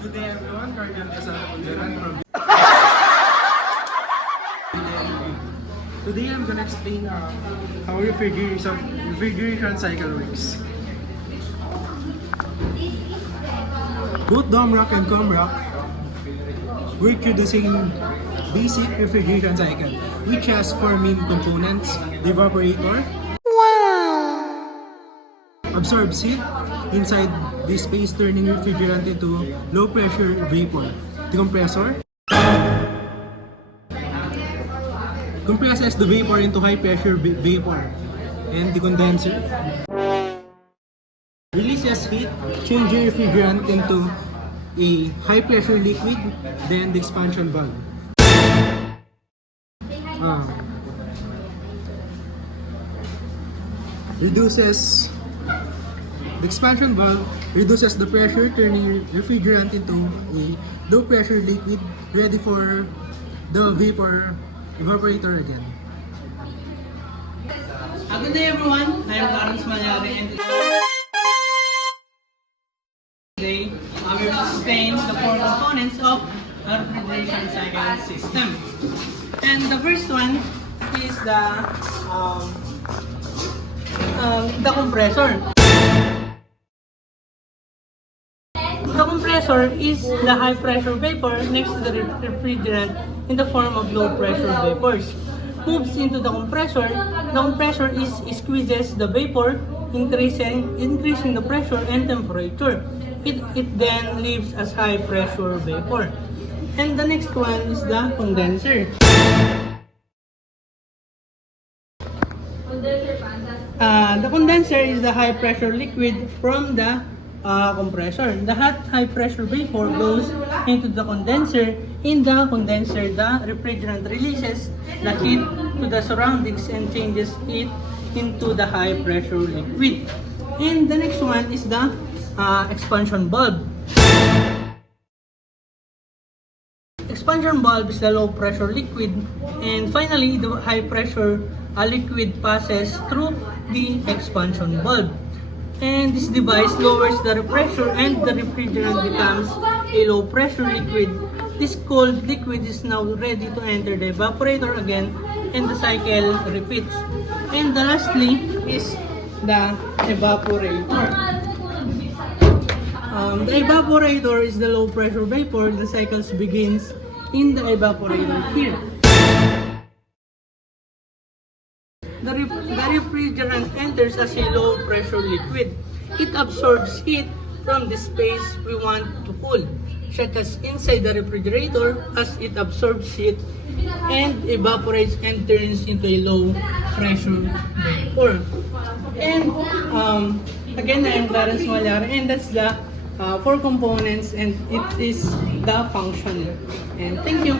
Good day everyone, Cardinal Casano Punjaran from Today I'm gonna explain how refrigeration cycle works. Both Domrock and Comrock work through the same basic refrigeration cycle, which has four main components: the evaporator, absorbs heat inside the space, turning refrigerant into low pressure vapor. The compressor compresses the vapor into high pressure vapor. And the condenser releases heat, changing refrigerant into a high pressure liquid. Then the expansion valve the expansion valve reduces the pressure, turning refrigerant into a low pressure liquid ready for the vapor evaporator again. Good day everyone, I am Lawrence Malyari and today I will explain the four components of a refrigeration cycle system. And the first one is the compressor. The compressor is the high pressure vapor next to the refrigerant in the form of low pressure vapors. Moves into the compressor. The compressor squeezes the vapor, increasing the pressure and temperature. It then leaves as high pressure vapor. And the next one is the condenser. The condenser is the high pressure liquid from the compressor. The high pressure vapor goes into the condenser. In the condenser, the refrigerant releases the heat to the surroundings and changes it into the high pressure liquid. And the next one is the expansion bulb. Expansion bulb is the low pressure liquid, and finally the high pressure liquid passes through the expansion bulb. And this device lowers the pressure and the refrigerant becomes a low pressure liquid. This cold liquid is now ready to enter the evaporator again, and the cycle repeats. And lastly is the evaporator. The evaporator is the low pressure vapor. The cycle begins in the evaporator here. The refrigerant enters as a low pressure liquid. It absorbs heat from the space we want to cool, such as inside the refrigerator, as it absorbs heat and evaporates and turns into a low pressure vapor. And again, I am Lawrence Malyari, and that's the four components, and it is the function. And thank you.